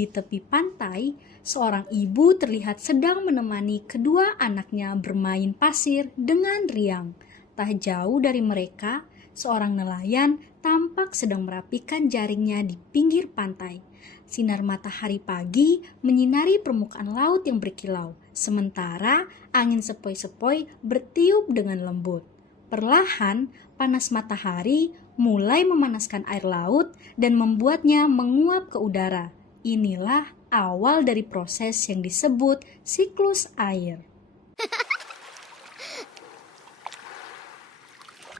Di tepi pantai, seorang ibu terlihat sedang menemani kedua anaknya bermain pasir dengan riang. Tak jauh dari mereka, seorang nelayan tampak sedang merapikan jaringnya di pinggir pantai. Sinar matahari pagi menyinari permukaan laut yang berkilau, sementara angin sepoi-sepoi bertiup dengan lembut. Perlahan, panas matahari mulai memanaskan air laut dan membuatnya menguap ke udara. Inilah awal dari proses yang disebut siklus air.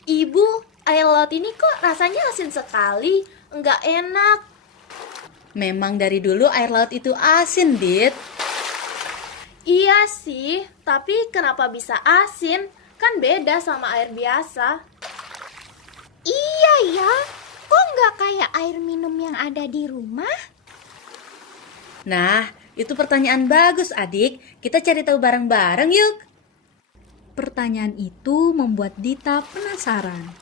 Ibu, air laut ini kok rasanya asin sekali, enggak enak. Memang dari dulu air laut itu asin, Dit. Iya sih, tapi kenapa bisa asin? Kan beda sama air biasa. Iya ya, kok nggak kayak air minum yang ada di rumah? Nah, itu pertanyaan bagus, adik. Kita cari tahu bareng-bareng yuk. Pertanyaan itu membuat Dita penasaran.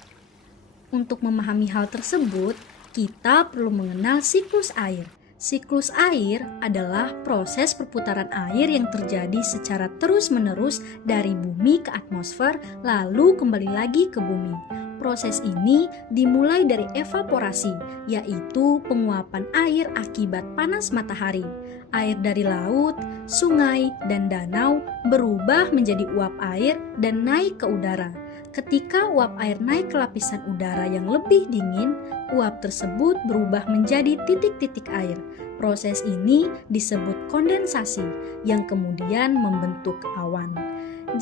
Untuk memahami hal tersebut, kita perlu mengenal siklus air. Siklus air adalah proses perputaran air yang terjadi secara terus-menerus dari bumi ke atmosfer, lalu kembali lagi ke bumi. Proses ini dimulai dari evaporasi, yaitu penguapan air akibat panas matahari. Air dari laut, sungai, dan danau berubah menjadi uap air dan naik ke udara. Ketika uap air naik ke lapisan udara yang lebih dingin, uap tersebut berubah menjadi titik-titik air. Proses ini disebut kondensasi, yang kemudian membentuk awan.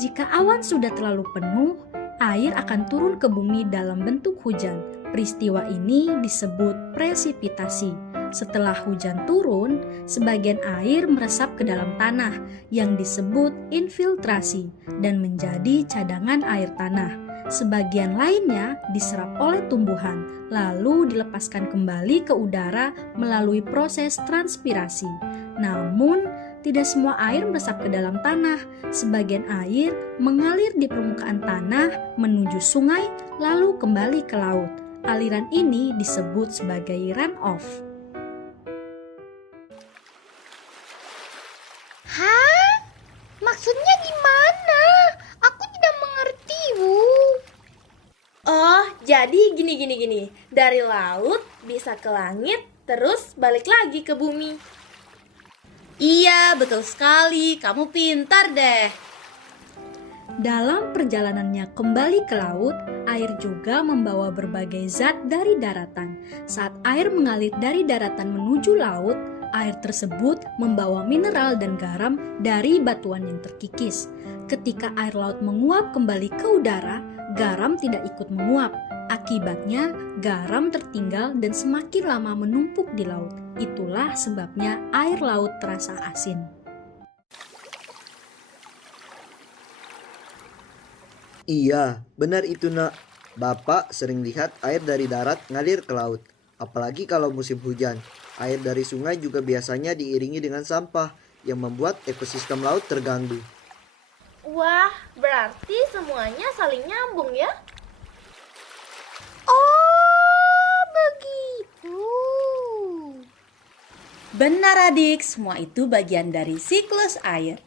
Jika awan sudah terlalu penuh, air akan turun ke bumi dalam bentuk hujan. Peristiwa ini disebut presipitasi. Setelah hujan turun, sebagian air meresap ke dalam tanah yang disebut infiltrasi dan menjadi cadangan air tanah. Sebagian lainnya diserap oleh tumbuhan, lalu dilepaskan kembali ke udara melalui proses transpirasi. Namun, tidak semua air meresap ke dalam tanah. Sebagian air mengalir di permukaan tanah menuju sungai, lalu kembali ke laut. Aliran ini disebut sebagai runoff. Hah? Maksudnya gimana? Aku tidak mengerti, Bu. Oh, jadi gini. Dari laut bisa ke langit, terus balik lagi ke bumi. Iya, betul sekali. Kamu pintar deh. Dalam perjalanannya kembali ke laut, air juga membawa berbagai zat dari daratan. Saat air mengalir dari daratan menuju laut, air tersebut membawa mineral dan garam dari batuan yang terkikis. Ketika air laut menguap kembali ke udara, garam tidak ikut menguap. Akibatnya, garam tertinggal dan semakin lama menumpuk di laut. Itulah sebabnya air laut terasa asin. Iya, benar itu nak. Bapak sering lihat air dari darat ngalir ke laut. Apalagi kalau musim hujan. Air dari sungai juga biasanya diiringi dengan sampah yang membuat ekosistem laut terganggu. Wah, berarti semuanya saling nyambung ya? Oh, begitu. Benar, adik. Semua itu bagian dari siklus air.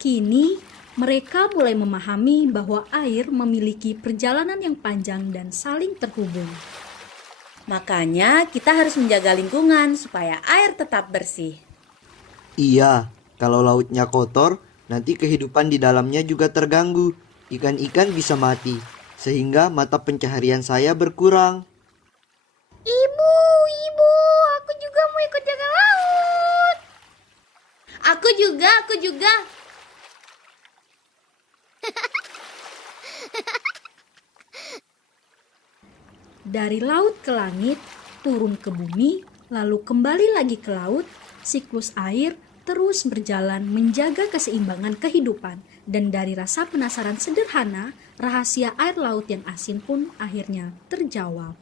Kini, mereka mulai memahami bahwa air memiliki perjalanan yang panjang dan saling terhubung. Makanya kita harus menjaga lingkungan supaya air tetap bersih. Iya, kalau lautnya kotor, nanti kehidupan di dalamnya juga terganggu. Ikan-ikan bisa mati, sehingga mata pencaharian saya berkurang. Ibu, aku juga mau ikut jaga laut. Aku juga. Dari laut ke langit, turun ke bumi, lalu kembali lagi ke laut, siklus air terus berjalan menjaga keseimbangan kehidupan. Dan dari rasa penasaran sederhana, rahasia air laut yang asin pun akhirnya terjawab.